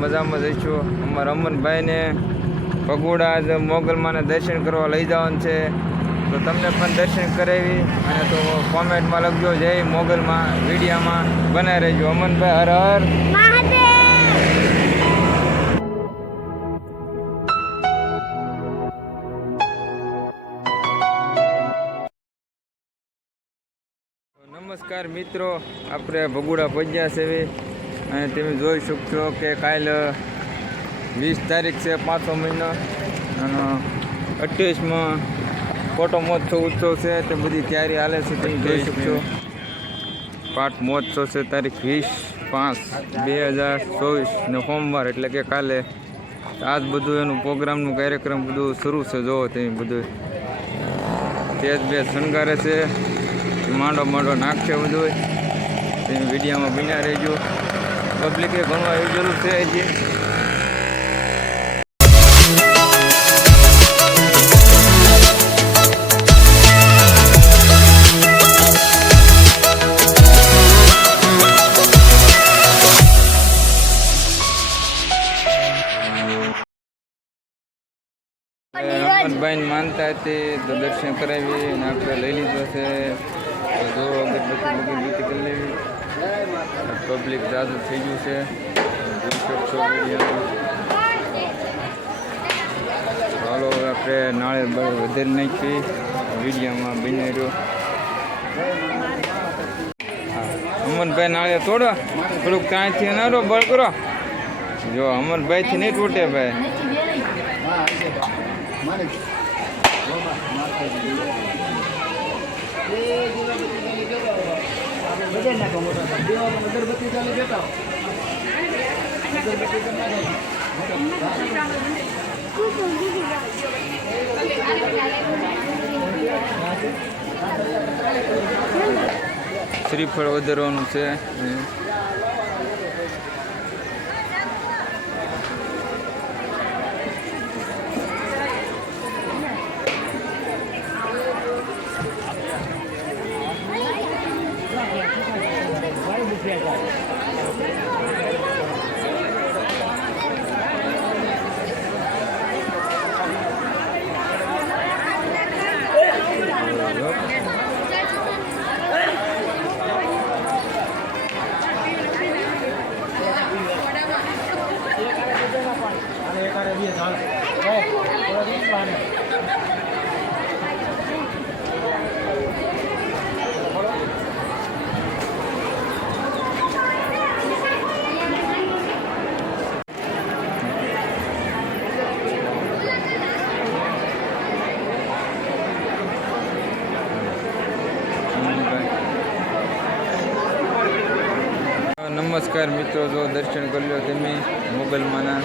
મજામાં જઈશું. અમારા અમનભાઈને ભગોડા આજ મોગલમાને દર્શન કરવા લઈ જવાનું છે, તો તમને પણ દર્શન કરાવી. અને તો કોમેન્ટમાં લખજો જય મોગલમાં, વિડીયામાં બનાવી રહેજો. અમનભાઈ હર હર નમસ્કાર મિત્રો, આપણે ભગોડા પહોંચ્યા છે અને તમે જોઈ શકશો કે કાલ 20 તારીખ છે, 5મો મહિનો અને 28માં કોટો મહોત્સવ ઉત્સવ છે. તે બધી તૈયારી હાલે છે, તમે જોઈ શકશો. પાટ મહોત્સવ છે તારીખ 20/5/2024 ને સોમવાર, એટલે કે કાલે. આજ બધું એનું પ્રોગ્રામનું કાર્યક્રમ બધું શરૂ છે. જોવો તમે બધું તેજ બે શણગારે છે, માંડો નાખશે બધું. તમે વિડીયોમાં બન્યા રહેજો. પબ્લિકે ઘણું આયોજન છે હજી. અમનભાઈને માનતા હતી તો દર્શન કરાવી અને આપણે લઈ લીધો છે. જો અગરબત્તી કરી લેવી. પબ્લિક જાજુ થઈ ગયું છે, જોઈ શકશો વિડીયોમાં. ચાલો આપણે નાળે વધારી નાખી, વિડીયોમાં બની રહ્યો. અમનભાઈ નાળે તોડો, થોડુંક ત્યાંથી નાડો બળ કરો. જો અમનભાઈથી નહીં તૂટે ભાઈ. શ્રીફળ વધારવાનું છે. નમસ્કાર મિત્રો, જો દર્શન કરી લો તમે મોગલમાના.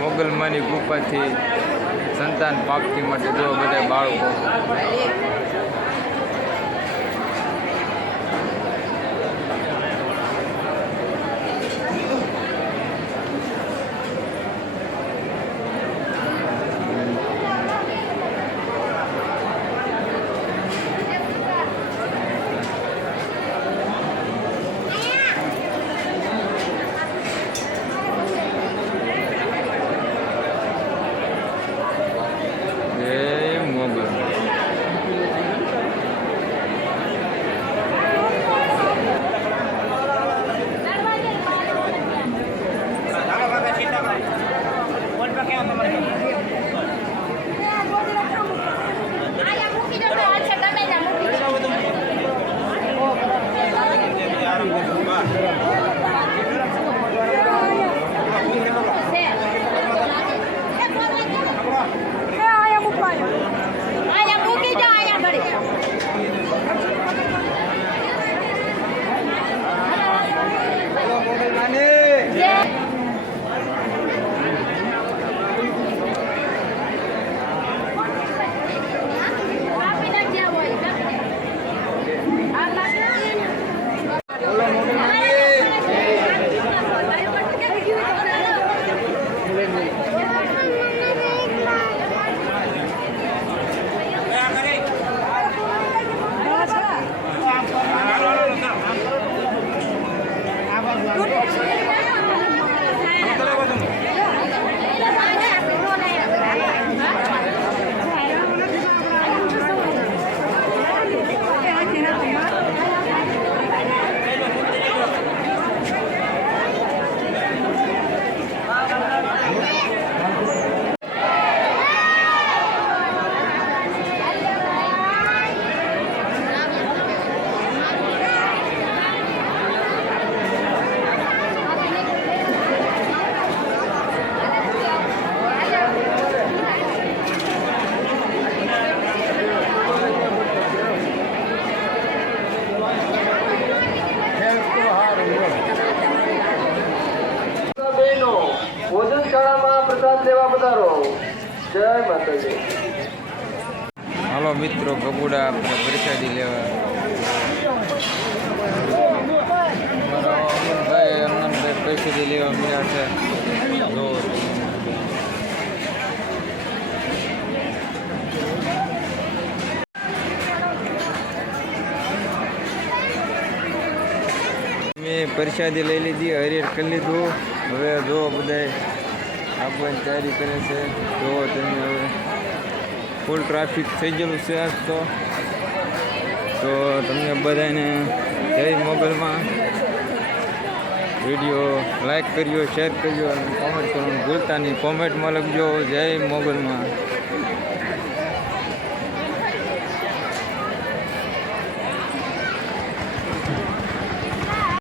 મોગલમાની કૃપાથી સંતાન પ્રાપ્તિ માટે જો બધા બાળકો જય માતાજી. હાલો મિત્રો, ભગુડા આપણે પ્રસાદી લેવા. અમારા અમનભાઈ પ્રસાદી લેવા મળ્યા છે. જો મેં પ્રસાદી લઈ લીધી, હરિયર કરી લીધું. હવે જો બધા આપવાની તૈયારી કરે છે. જો તમે હવે ફૂલ ટ્રાફિક થઈ ગયેલું છે આજ તો તમને બધાને જય મોગલમાં. વિડીયો લાઈક કર્યો, શેર કર્યો અને કોમેન્ટ કરવાનું ભૂલતા નહીં. કોમેન્ટમાં લખજો જય મોગલમાં.